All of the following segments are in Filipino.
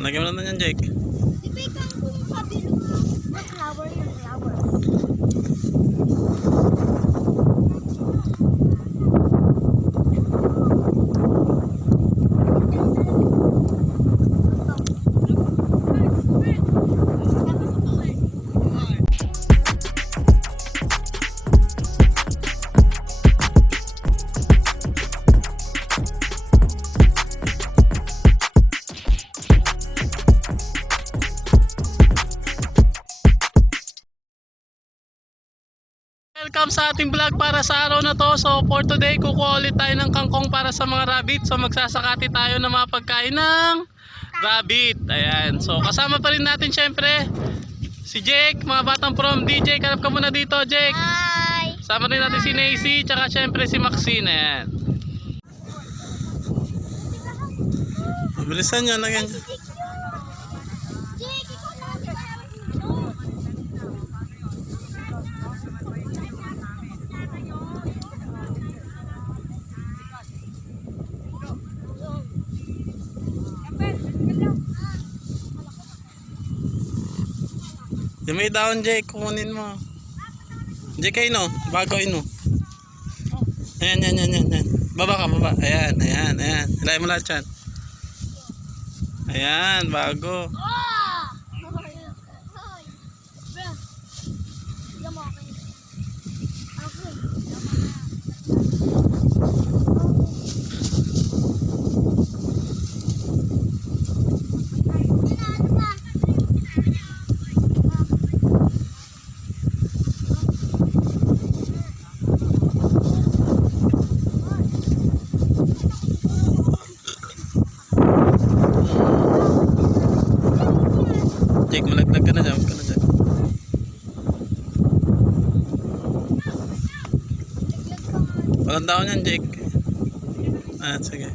Lagyan mo na yan, Jake. Dibigan kung pabilog na flower yung flower. Welcome sa ating vlog para sa araw na to. So for today, kukuha ulit tayo ng kangkong para sa mga rabbit. So magsasakati tayo ng mga pagkain ng rabbit. Ayan. So kasama pa rin natin syempre si Jake, mga batang from DJ. Karap ka muna dito, Jake. Hi! Kasama rin natin si Nacy, tsaka syempre si Maxine. Ayan. Bilisan nyo, nagyan. Jake, ikaw na. Yung may daon, Jake, kukunin mo. Jake, kayo no? Bago ino. Ayan, yan, yan, yan, yan. Baba ka, baba. Ayan, ayan, ayan. Hilahin mo lahat yan. Ayan, bago. Jake, malaglag ka na dyan. Huwag ka na dyan. Walang daon yan, Jake. Ah, sige.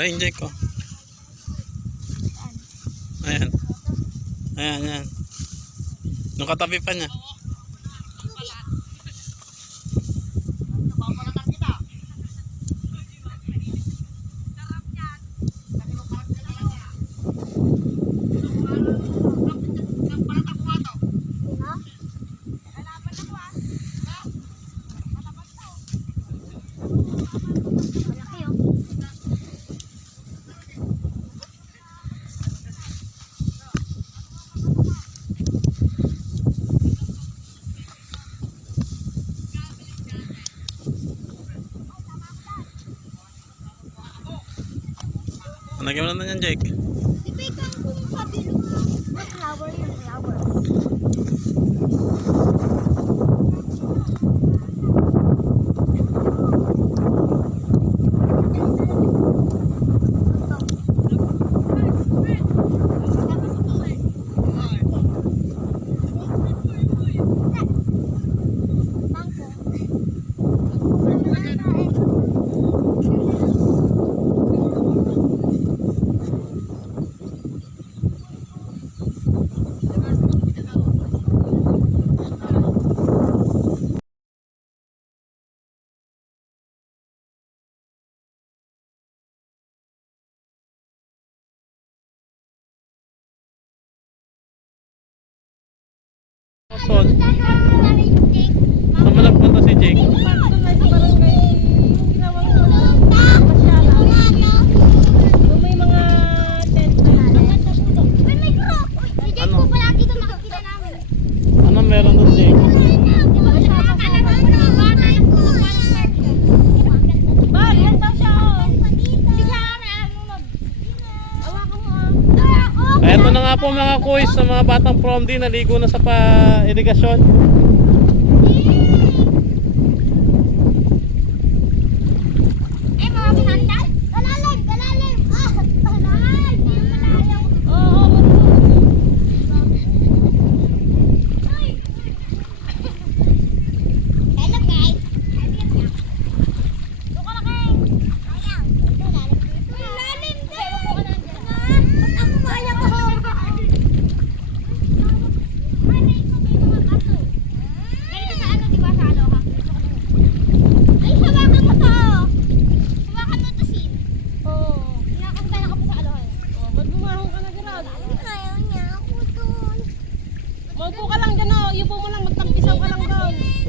Ayun, Jake, oh. Ayan. Ayan, ayan. Nung katabi pa niya. Lagyan mo na yan, Jake. Dibigan kung pabilog na flower yung flower. Son, saan mo nagpunta si Jake? Ano meron doon, Jake? Eto na nga po mga kuys, sa mga batang prom din, naligo na sa pa-irigasyon.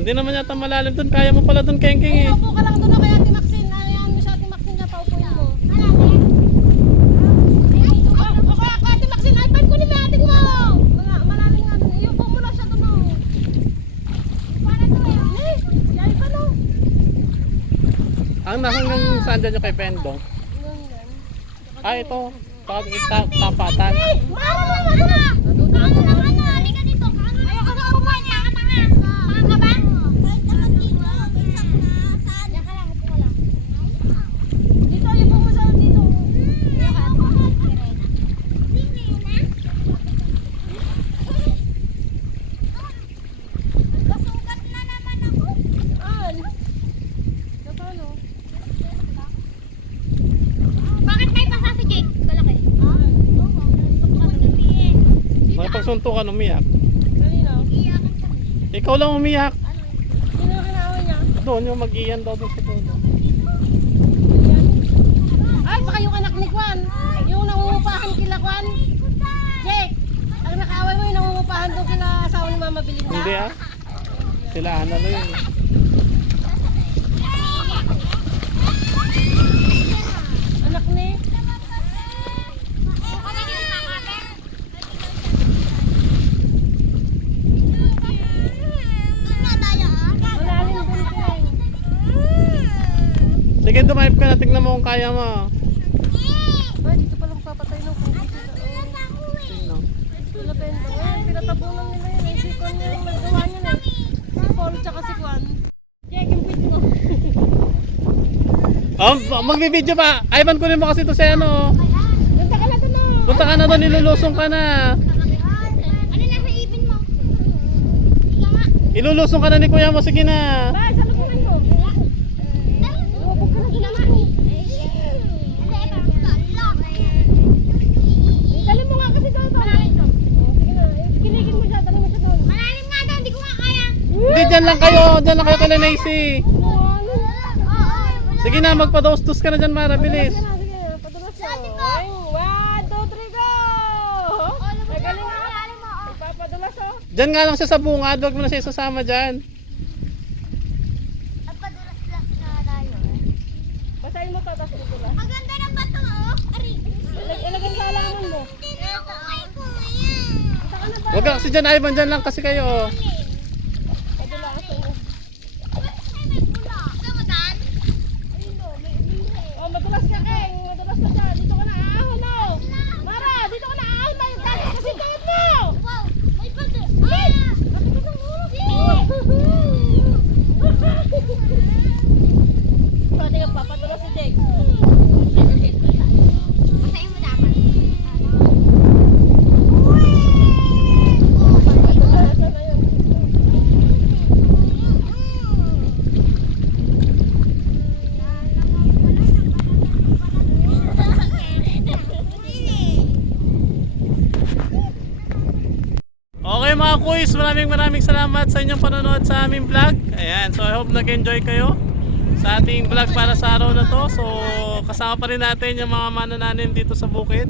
Hindi naman yata malalim dun. Kaya mo pala dun, Kengking eh. Upo ka lang doon kay Ate Maxine. Ayahan mo siya Ate Maxine na paupuin mo. O kaya kay Ate Maxine, ay pan kunin mo yung ating mo. Malalim nga doon. Iupo mo lang siya doon. Para to eh. Yay pa no. Ang hanggang saan dyan yung kay Pendong? Ah, ito. Tapatan. Ayoko sa upuan niya, katanga. Panga ka ba? Kahit naman dito. Saan? Diyan ka lang, upo ka lang. Dito, iupo mo sa dito. Ayoko sa Sirena. Sirena? Nagkasugat na naman ako. An? Paano? Bakit may pasa si Jake? Kalaki. Oo, nasutukan gabi eh. Makipagsuntukan, umiyak. Kanina. Iyakan kami. Ikaw lang umiyak. Sino yung kinaaway niya? Doon yung mag-iyan daw doon sa dulo. Ay, saka yung anak ni Kwan. Yung nangungupahan kila Kwan. Jake, ang nakaaway mo yung nangungupahan doon kila asawa ni Mama Belinda. Hindi ah. Sila ano yun. Anak ni. Malalim doon King. Sige, dumayip ka na. Tignan mo kung kaya mo. Ay, dito palang papatay ng kuko. Tingnan. Sila Pendo. Ay, pinatabunan nila yun. Ay, si Kwan yung nagawa niya na. Si Paul tsaka si Kwan. Jake, yung pwede mo. Oh, magbibideo pa. Ivan, kunin mo kasi ito sa ano. Ganda ka na doon na. Punta ka na doon, nilulusong ka na. Ano nasa ipin mo? Ika nga. Ilulusong ka na ni kuya mo. Sige na. Bye, sa lukunan mo. Dali mo nga kasi doon. Malalim doon. Sige na, kinigin mo siya. Dali mo siya doon. Malalim nga daw, di ko nga kaya. Hindi, dyan lang kayo. Dyan lang kayo kay Nancy. Oo. Sige na, magpa-dos-dos ka na dyan, Mara. Bilis. Sige na, sige na. Padulas na. Ay, 1, 2, 3, go! Magaling nga. Ipapadulas oh. Dyan nga lang siya sa bungad. Huwag mo na siya isasama dyan. Nagpadulas-dulas na tayo. Basahin mo to, tapos padulas. Ang ganda ng bato, oh. Ari. Ilagay sa halaman mo. Hindi na ako kay kuya. Saka na ba? Huwag ka kasi dyan, Ivan. Dyan lang kasi kayo. Oh. Padulas. Ay, may pula. Kamutan? Oh, madulas ka, Keng. Madulas na dyan. Dito ka na aahon, no? Mara, dito ka na aahon tayo. Kasi tayo mo! Wow, may bato. Ay! Pwede ka pa, padulas si Jake. Masayin mo dapat. Padulas na yun. Okay mga kuys, maraming salamat sa inyong panonood sa aming vlog. Ayan, so I hope nag-enjoy kayo sa ating vlog para sa araw na to. So kasama pa rin natin yung mga manananim dito sa bukid.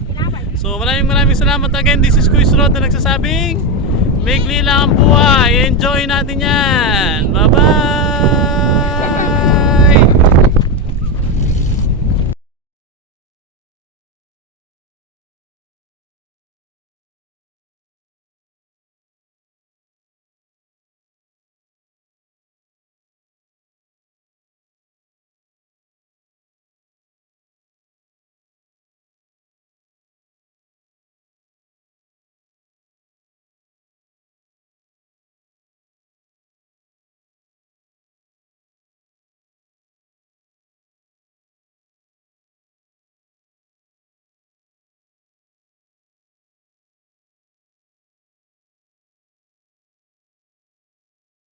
So maraming salamat again. This is Kuys Rod na nagsasabing maigli lang ang buhay. Enjoy natin yan.